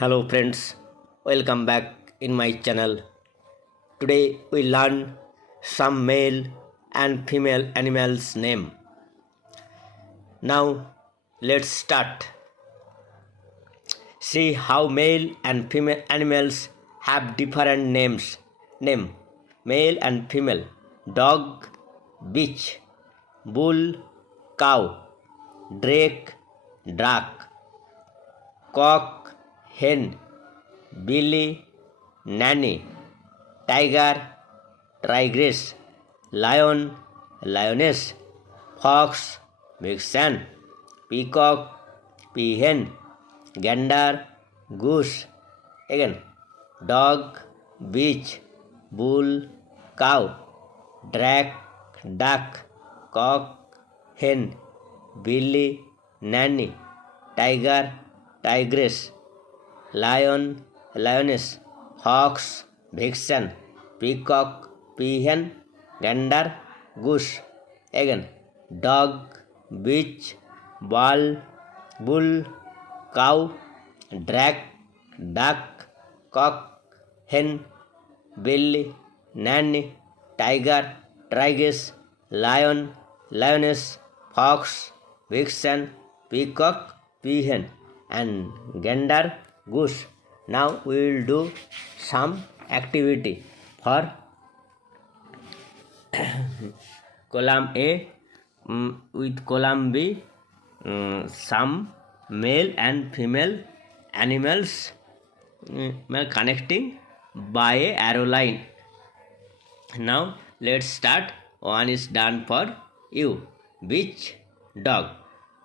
Hello friends, welcome back in my channel. Today we learn some male and female animals name. Now let's start. See how male and female animals have different names. Name: male and female: dog, bitch; bull, cow; drake, duck; cock, hen; Billy, nanny; tiger, tigress; lion, lioness; fox, vixen; peacock, peahen; gander, goose. Again, dog, bitch; bull, cow; drake, duck; cock, hen; Billy, nanny; tiger, tigress; lion, lioness; fox, vixen; peacock, peahen; gander, goose. Again, dog, bitch; bull, cow; drake, duck; cock, hen; bill, nanny; tiger, tigress; lion, lioness; fox, vixen; peacock, peahen; and gander, goose. Now we will do some activity for column A with column B. Some male and female animals connecting by a arrow line. Now let's start. One is done for you. Bitch, dog.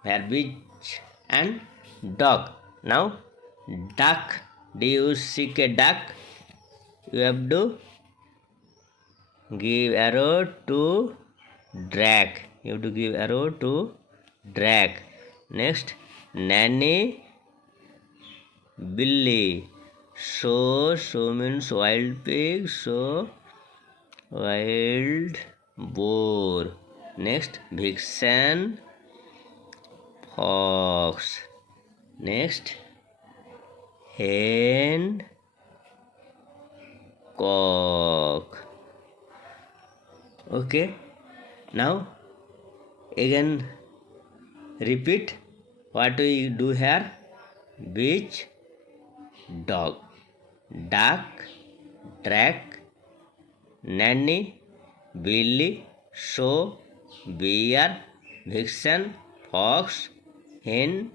Where bitch and dog. Now duck. D-U-C-K, duck. You have to give arrow to drag. You have to give arrow to drag. Next, nanny, Billy. So means wild pig. So wild boar. Next, vixen, fox. Next, hen, cock. Okay, now again repeat what we do here. Bitch, dog; duck, drake; nanny, Billy; sow, bear; vixen, fox; hen,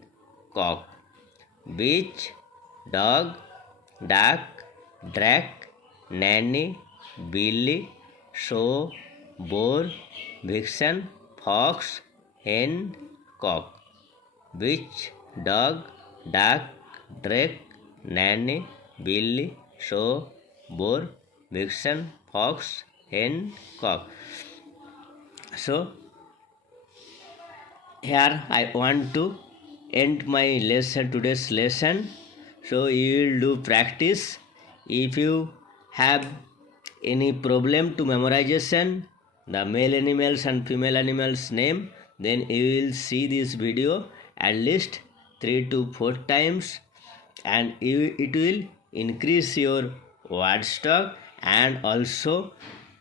cock; bitch, dog; duck, drake; nanny, Billy; sow, boar; vixen, fox; hen, cock; bitch, dog, duck, drake; nanny, Billy; sow, boar; vixen, fox; hen, cock. So here I want to end my lesson, today's lesson. So you will do practice. If you have any problem to memorization the male animals and female animals name, then you will see this video at least 3 to 4 times, and it will increase your word stock and also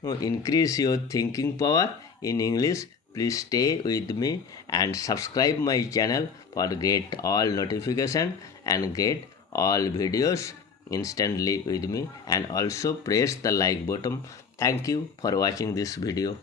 increase your thinking power in English. Please stay with me and subscribe my channel for get all notification and get all videos instantly with me, and also press the like button. Thank you for watching this video.